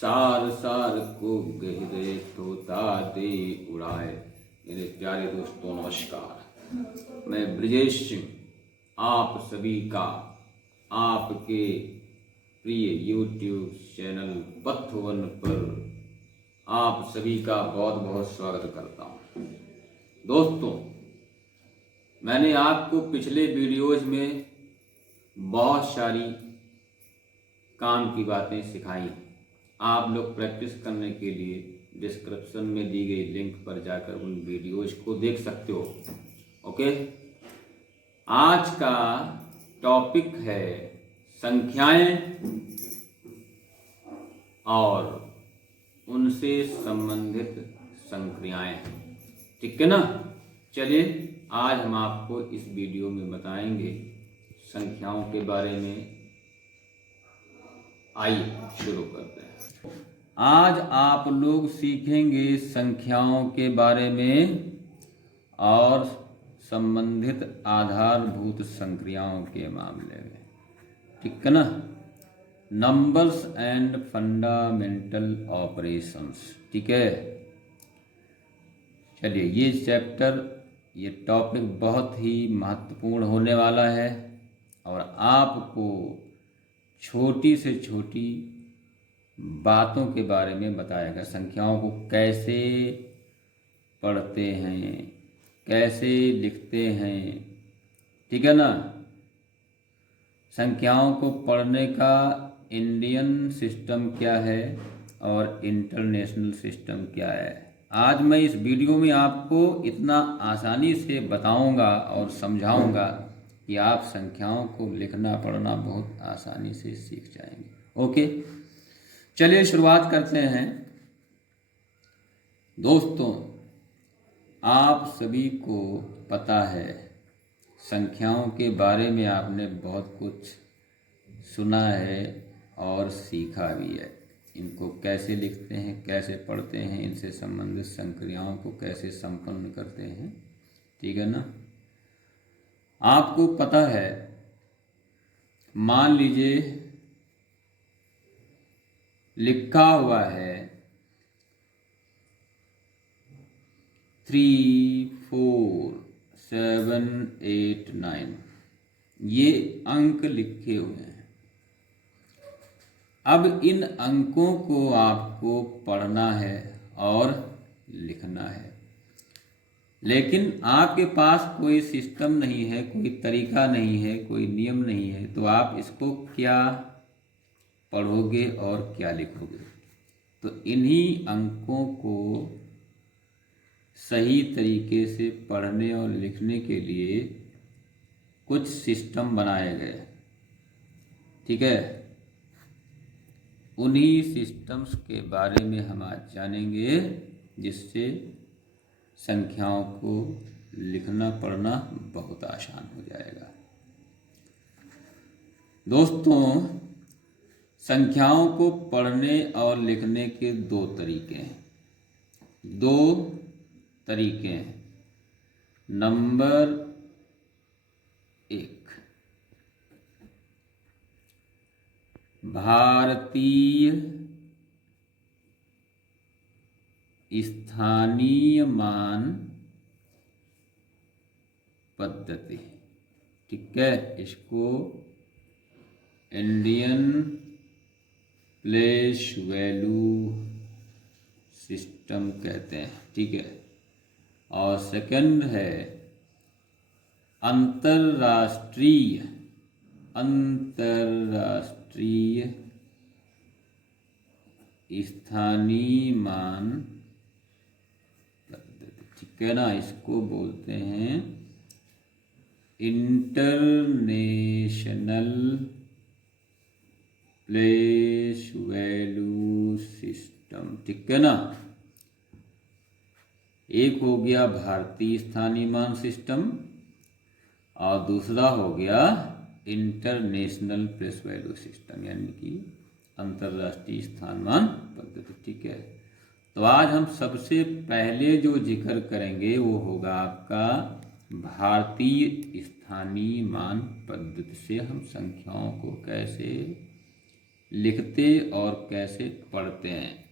सार सार को गहरे तोता दे उड़ाए। मेरे प्यारे दोस्तों नमस्कार। मैं ब्रजेश सिंह आप सभी का आपके प्रिय YouTube चैनल पथ1 पर आप सभी का बहुत बहुत स्वागत करता हूँ। दोस्तों, मैंने आपको पिछले वीडियोज में बहुत सारी काम की बातें सिखाई। आप लोग प्रैक्टिस करने के लिए डिस्क्रिप्शन में दी गई लिंक पर जाकर उन वीडियोज को देख सकते हो। ओके, आज का टॉपिक है संख्याएं और उनसे संबंधित संक्रियाएं। ठीक है ना। चलिए, आज हम आपको इस वीडियो में बताएंगे संख्याओं के बारे में। आइए शुरू करते हैं। आज आप लोग सीखेंगे संख्याओं के बारे में और संबंधित आधारभूत संक्रियाओं के मामले में। ठीक है ना। Numbers and fundamental operations. ठीक है। चलिए, ये चैप्टर, ये टॉपिक बहुत ही महत्वपूर्ण होने वाला है और आपको छोटी से छोटी बातों के बारे में बताएगा। संख्याओं को कैसे पढ़ते हैं, कैसे लिखते हैं। ठीक है ना। संख्याओं को पढ़ने का इंडियन सिस्टम क्या है और इंटरनेशनल सिस्टम क्या है, आज मैं इस वीडियो में आपको इतना आसानी से बताऊंगा और समझाऊंगा कि आप संख्याओं को लिखना पढ़ना बहुत आसानी से सीख जाएंगे। ओके, चलिए शुरुआत करते हैं। दोस्तों, आप सभी को पता है, संख्याओं के बारे में आपने बहुत कुछ सुना है और सीखा भी है। इनको कैसे लिखते हैं, कैसे पढ़ते हैं, इनसे संबंधित संक्रियाओं को कैसे संपन्न करते हैं। ठीक है ना। आपको पता है, मान लीजिए लिखा हुआ है 3, 4, 7, 8, 9, ये अंक लिखे हुए हैं। अब इन अंकों को आपको पढ़ना है और लिखना है, लेकिन आपके पास कोई सिस्टम नहीं है, कोई तरीका नहीं है, कोई नियम नहीं है, तो आप इसको क्या पढ़ोगे और क्या लिखोगे। तो इन्हीं अंकों को सही तरीके से पढ़ने और लिखने के लिए कुछ सिस्टम बनाए गए। ठीक है। उन्हीं सिस्टम्स के बारे में हम आज जानेंगे, जिससे संख्याओं को लिखना पढ़ना बहुत आसान हो जाएगा। दोस्तों, संख्याओं को पढ़ने और लिखने के दो तरीके हैं। नंबर 1, भारतीय स्थानीय मान पद्धति। ठीक है, इसको इंडियन प्लेस वैल्यू सिस्टम कहते हैं। ठीक है। और सेकंड है अंतरराष्ट्रीय स्थानीय मान पद्धति। ठीक है ना। इसको बोलते हैं इंटरनेशनल प्लेस वैल्यू सिस्टम। ठीक है ना। एक हो गया भारतीय स्थानीय मान सिस्टम और दूसरा हो गया इंटरनेशनल प्लेस वैल्यू सिस्टम, यानी कि अंतर्राष्ट्रीय स्थान मान पद्धति। ठीक है। तो आज हम सबसे पहले जो जिक्र करेंगे वो होगा आपका भारतीय स्थानीय मान पद्धति से हम संख्याओं को कैसे लिखते और कैसे पढ़ते हैं।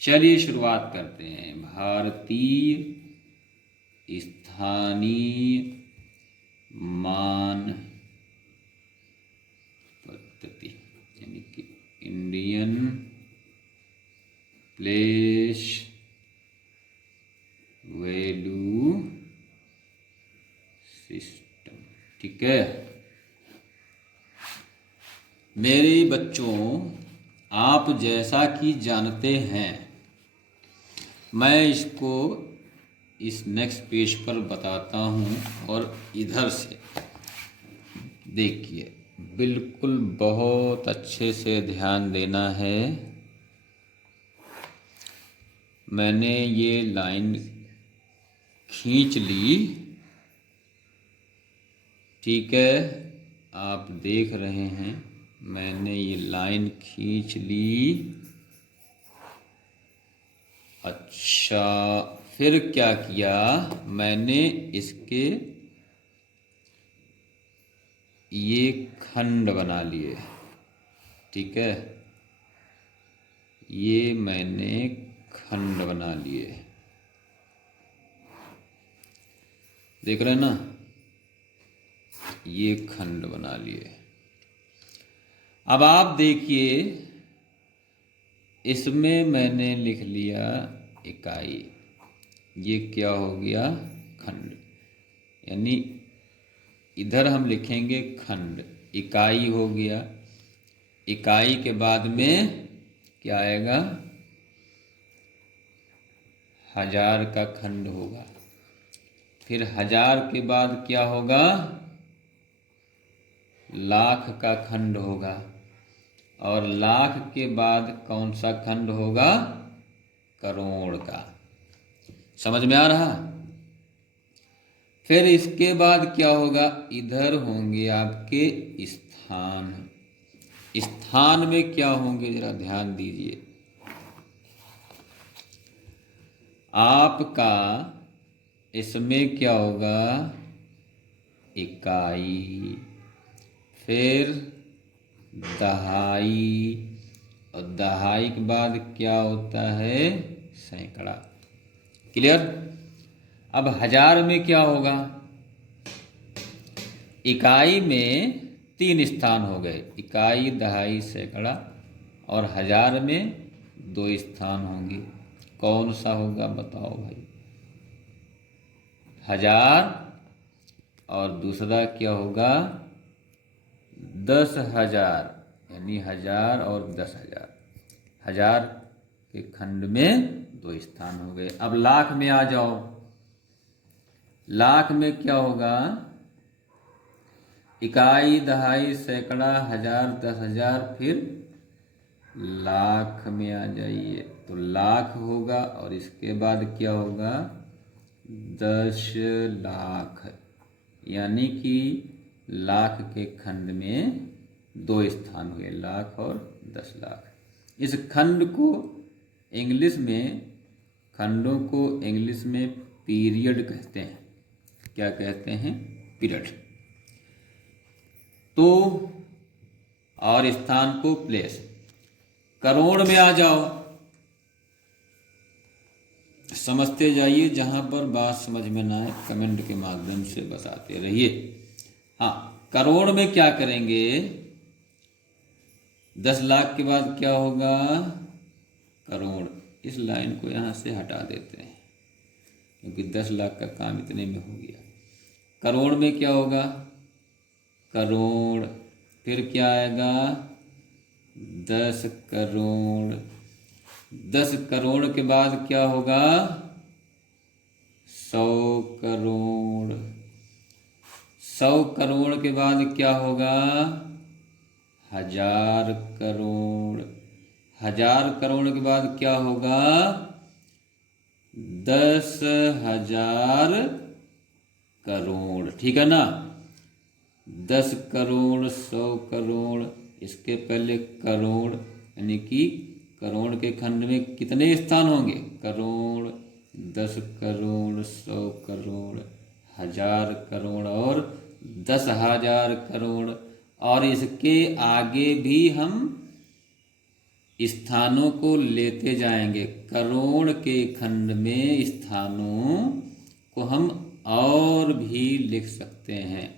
चलिए शुरुआत करते हैं। भारतीय स्थानीय मान पद्धति यानी कि इंडियन प्लेस वैल्यू सिस्टम। ठीक है मेरे बच्चों, आप जैसा कि जानते हैं, मैं इसको इस नेक्स्ट पेज पर बताता हूँ और इधर से देखिए, बिल्कुल बहुत अच्छे से ध्यान देना है। मैंने ये लाइन खींच ली, ठीक है, आप देख रहे हैं मैंने ये लाइन खींच ली। अच्छा, फिर क्या किया, मैंने इसके ये खंड बना लिए। ठीक है, ये मैंने खंड बना लिए, देख रहे हैं ना, ये खंड बना लिए। अब आप देखिए, इसमें मैंने लिख लिया इकाई, ये क्या हो गया, खंड, यानी इधर हम लिखेंगे खंड, इकाई हो गया। इकाई के बाद में क्या आएगा, हजार का खंड होगा। फिर हजार के बाद क्या होगा, लाख का खंड होगा। और लाख के बाद कौन सा खंड होगा, करोड़ का। समझ में आ रहा। फिर इसके बाद क्या होगा, इधर होंगे आपके स्थान। स्थान में क्या होंगे, जरा ध्यान दीजिए। आपका इसमें क्या होगा, इकाई, फिर दहाई, और दहाई के बाद क्या होता है, सैकड़ा। क्लियर। अब हजार में क्या होगा, इकाई में 3 स्थान हो गए, इकाई, दहाई, सैकड़ा, और हजार में 2 स्थान होंगे। कौन सा होगा बताओ भाई, हजार, और दूसरा क्या होगा, 10,000, यानी हजार और 10,000। हजार के खंड में 2 स्थान हो गए। अब लाख में आ जाओ। लाख में क्या होगा, इकाई, दहाई, सैकड़ा, हजार, 10,000, फिर लाख में आ जाइए तो लाख होगा, और इसके बाद क्या होगा, 10 लाख, यानी कि लाख के खंड में 2 स्थान हुए, लाख और 10 लाख। इस खंड को इंग्लिश में, खंडों को इंग्लिश में पीरियड कहते हैं। क्या कहते हैं, पीरियड। तो और स्थान को प्लेस। करोड़ में आ जाओ, समझते जाइए, जहां पर बात समझ में ना आए कमेंट के माध्यम से बताते रहिए। हाँ, करोड़ में क्या करेंगे, 10 लाख के बाद क्या होगा, करोड़। इस लाइन को यहाँ से हटा देते हैं, क्योंकि 10 लाख का काम इतने में हो गया। करोड़ में क्या होगा, करोड़, फिर क्या आएगा, 10 करोड़। 10 करोड़ के बाद क्या होगा, 100 करोड़। 100 करोड़ के बाद क्या होगा, 1000 करोड़। 1000 करोड़ के बाद क्या होगा, 10,000 करोड़। ठीक है ना, 10 करोड़, 100 करोड़, इसके पहले करोड़, यानी कि करोड़ के खंड में कितने स्थान होंगे, करोड़, 10 करोड़, 100 करोड़, 1000 करोड़ और 10,000 करोड़। और इसके आगे भी हम स्थानों को लेते जाएंगे। करोड़ के खंड में स्थानों को हम और भी लिख सकते हैं,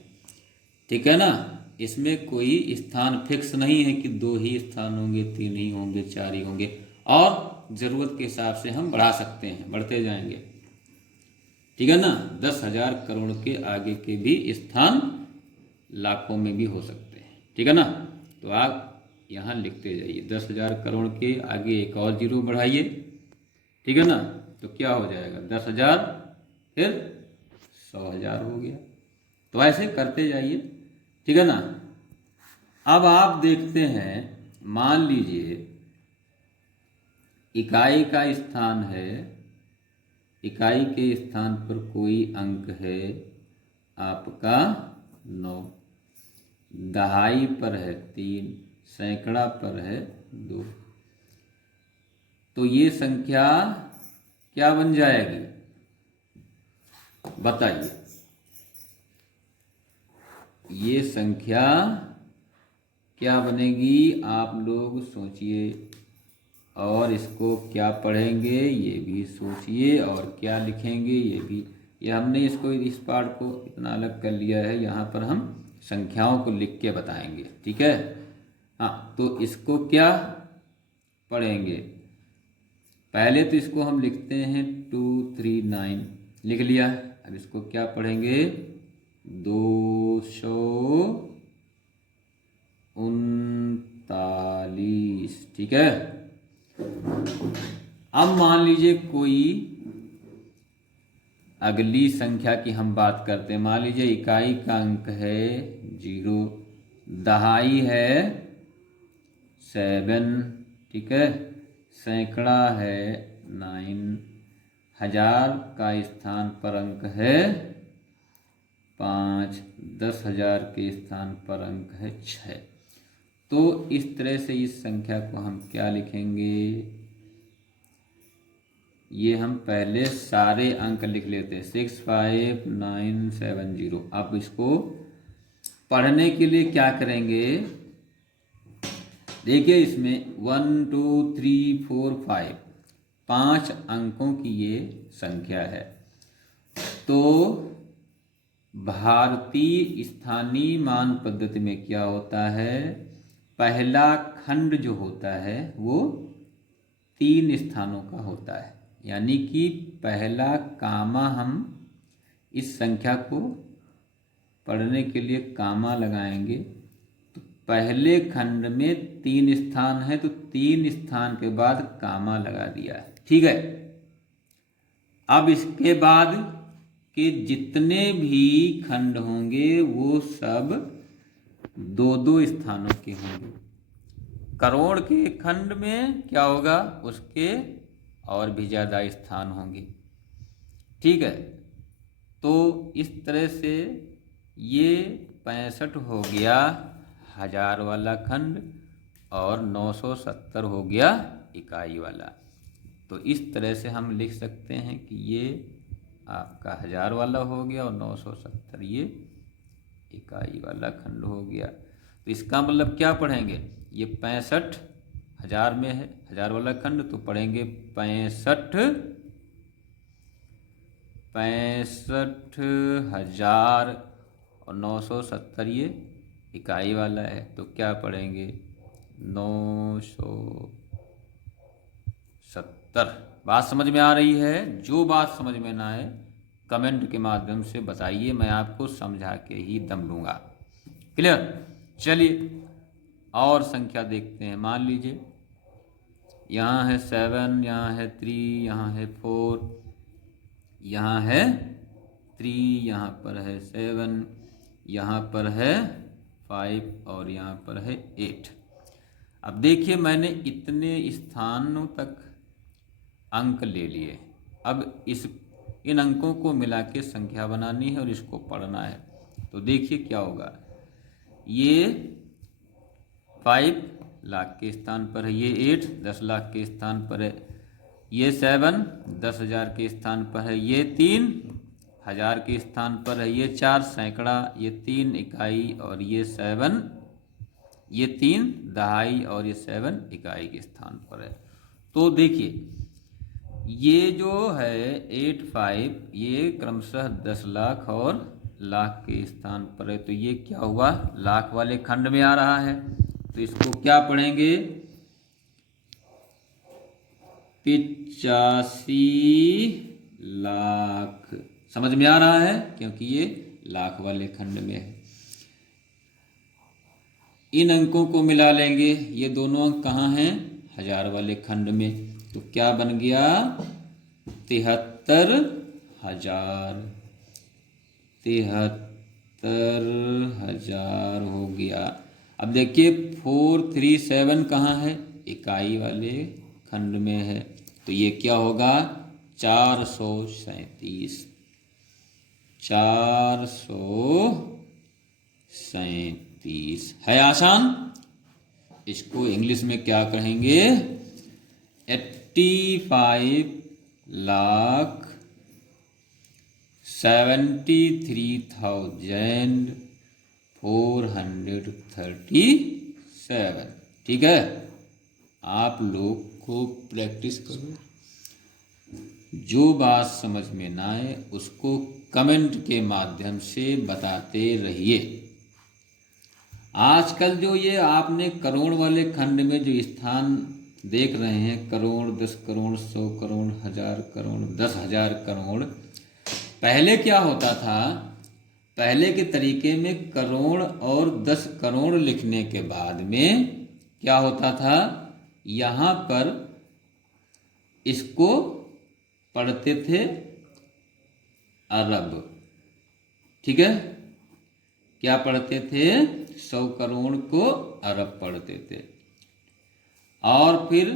ठीक है ना। इसमें कोई स्थान फिक्स नहीं है कि 2 ही स्थान होंगे, 3 ही होंगे, 4 ही होंगे, और ज़रूरत के हिसाब से हम बढ़ा सकते हैं, बढ़ते जाएंगे, ठीक है ना। 10,000 करोड़ के आगे के भी स्थान लाखों में भी हो सकते हैं, ठीक है ना। तो आप यहाँ लिखते जाइए, 10,000 करोड़ के आगे एक और जीरो बढ़ाइए, ठीक है ना। तो क्या हो जाएगा, 10,000 फिर 100,000 हो गया। तो ऐसे करते जाइए, ठीक है ना। अब आप देखते हैं, मान लीजिए इकाई का स्थान है, इकाई के स्थान पर कोई अंक है आपका 9, दहाई पर है 3, सैकड़ा पर है 2। तो ये संख्या क्या बन जाएगी, बताइए। ये संख्या क्या बनेगी, आप लोग सोचिए, और इसको क्या पढ़ेंगे ये भी सोचिए, और क्या लिखेंगे ये भी। ये हमने इसको, इस पार्ट को इतना अलग कर लिया है, यहाँ पर हम संख्याओं को लिख के बताएंगे, ठीक है। हाँ, तो इसको क्या पढ़ेंगे, पहले तो इसको हम लिखते हैं 239, लिख लिया। अब इसको क्या पढ़ेंगे, 239, ठीक है। अब मान लीजिए कोई अगली संख्या की हम बात करते हैं। मान लीजिए इकाई का अंक है 0, दहाई है 7, ठीक है, सैकड़ा है 9, 1000 का स्थान पर अंक है 5, 10,000 के स्थान पर अंक है 6। तो इस तरह से इस संख्या को हम क्या लिखेंगे, ये हम पहले सारे अंक लिख लेते हैं, 65970। अब इसको पढ़ने के लिए क्या करेंगे, देखिए इसमें 1 2 3 4 5 5 अंकों की ये संख्या है। तो भारतीय स्थानीय मान पद्धति में क्या होता है, पहला खंड जो होता है वो 3 स्थानों का होता है, यानी कि पहला कामा हम इस संख्या को पढ़ने के लिए कामा लगाएंगे। तो पहले खंड में 3 स्थान है, तो 3 स्थान के बाद कामा लगा दिया है, ठीक है। अब इसके बाद के जितने भी खंड होंगे वो सब 2-2 स्थानों के होंगे। करोड़ के खंड में क्या होगा, उसके और भी ज़्यादा स्थान होंगे, ठीक है। तो इस तरह से ये 65 हो गया 1000 वाला खंड, और 970 हो गया इकाई वाला। तो इस तरह से हम लिख सकते हैं कि ये आपका 1000 वाला हो गया और 970 ये इकाई वाला खंड हो गया। तो इसका मतलब क्या पढ़ेंगे, ये 65 1000 में है, 1000 वाला खंड, तो पढ़ेंगे 65,000 और 970 ये इकाई वाला है, तो क्या पढ़ेंगे 970। बात समझ में आ रही है? जो बात समझ में ना आए कमेंट के माध्यम से बताइए, मैं आपको समझा के ही दम लूँगा। क्लियर? चलिए और संख्या देखते हैं। मान लीजिए यहाँ है 7, यहाँ है 3, यहाँ है 4, यहाँ है 3, यहाँ पर है 7, यहाँ पर है 5 और यहाँ पर है 8। अब देखिए मैंने इतने स्थानों तक अंक ले लिए। अब इन अंकों को मिला के संख्या बनानी है और इसको पढ़ना है। तो देखिए क्या होगा, ये 5 लाख के स्थान पर है, ये 8 10 लाख के स्थान पर है, ये 7 10,000 के स्थान पर है, ये 3 1000 के स्थान पर है, ये 4 सैकड़ा, ये 3 इकाई और ये 7 ये 3 दहाई और ये 7 इकाई के स्थान पर है। तो देखिए ये जो है 85 ये क्रमशः 10 लाख और लाख के स्थान पर है, तो ये क्या हुआ, लाख वाले खंड में आ रहा है। तो इसको क्या पढ़ेंगे, 85 लाख। समझ में आ रहा है, क्योंकि ये लाख वाले खंड में है। इन अंकों को मिला लेंगे, ये दोनों अंक कहाँ हैं, हजार वाले खंड में। तो क्या बन गया, 73,000, 73,000 हो गया। अब देखिए 437 कहाँ है, इकाई वाले खंड में है, तो ये क्या होगा, 437, 437 है। आसान, इसको इंग्लिश में क्या कहेंगे, 85,73,437। ठीक है, आप लोग को प्रैक्टिस करो, जो बात समझ में ना आए उसको कमेंट के माध्यम से बताते रहिए। आजकल जो ये आपने करोड़ वाले खंड में जो स्थान देख रहे हैं, करोड़, 10 करोड़, 100 करोड़, 1000 करोड़, 10,000 करोड़, पहले क्या होता था, पहले के तरीके में करोड़ और 10 करोड़ लिखने के बाद में क्या होता था, यहाँ पर इसको पढ़ते थे अरब। ठीक है, क्या पढ़ते थे, 100 करोड़ को अरब पढ़ते थे, और फिर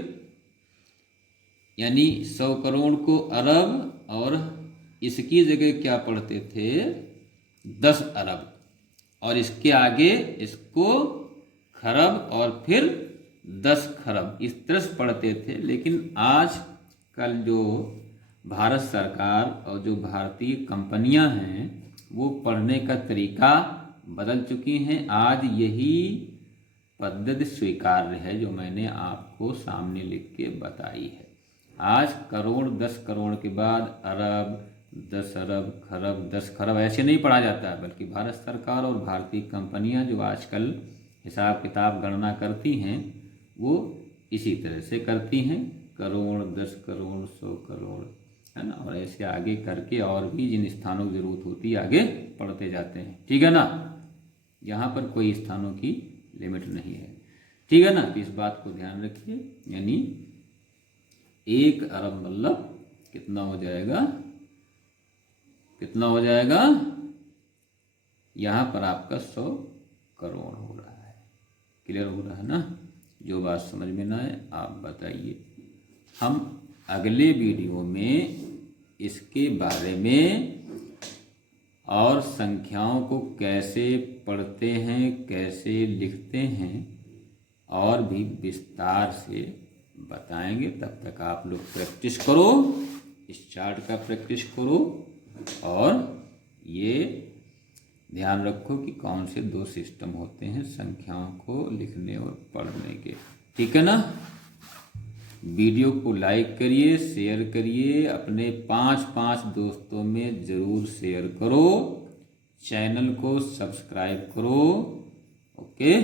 यानी 100 करोड़ को अरब, और इसकी जगह क्या पढ़ते थे, 10 अरब, और इसके आगे इसको खरब, और फिर 10 खरब, इस तरह से पढ़ते थे। लेकिन आज कल जो भारत सरकार और जो भारतीय कंपनियां हैं वो पढ़ने का तरीका बदल चुकी हैं। आज यही पद्धति स्वीकार्य है जो मैंने आपको सामने लिख के बताई है। आज करोड़, 10 करोड़ के बाद अरब, 10 अरब, खरब, 10 खरब ऐसे नहीं पढ़ा जाता है, बल्कि भारत सरकार और भारतीय कंपनियां जो आजकल हिसाब किताब गणना करती हैं वो इसी तरह से करती हैं, करोड़, 10 करोड़, 100 करोड़, है ना, और ऐसे आगे करके और भी जिन स्थानों की जरूरत होती है आगे पढ़ते जाते हैं। ठीक है ना, यहाँ पर कोई स्थानों की लिमिट नहीं है। ठीक है ना, तो इस बात को ध्यान रखिए। यानी 1 अरब मतलब कितना हो जाएगा, कितना हो जाएगा, यहाँ पर आपका 100 करोड़ हो रहा है। क्लियर हो रहा है ना, जो बात समझ में ना आए आप बताइए। हम अगले वीडियो में इसके बारे में और संख्याओं को कैसे पढ़ते हैं, कैसे लिखते हैं, और भी विस्तार से बताएंगे। तब तक आप लोग प्रैक्टिस करो, इस चार्ट का प्रैक्टिस करो, और ये ध्यान रखो कि कौन से 2 सिस्टम होते हैं संख्याओं को लिखने और पढ़ने के। ठीक है ना, वीडियो को लाइक करिए, शेयर करिए, अपने 5 दोस्तों में ज़रूर शेयर करो, चैनल को सब्सक्राइब करो। ओके।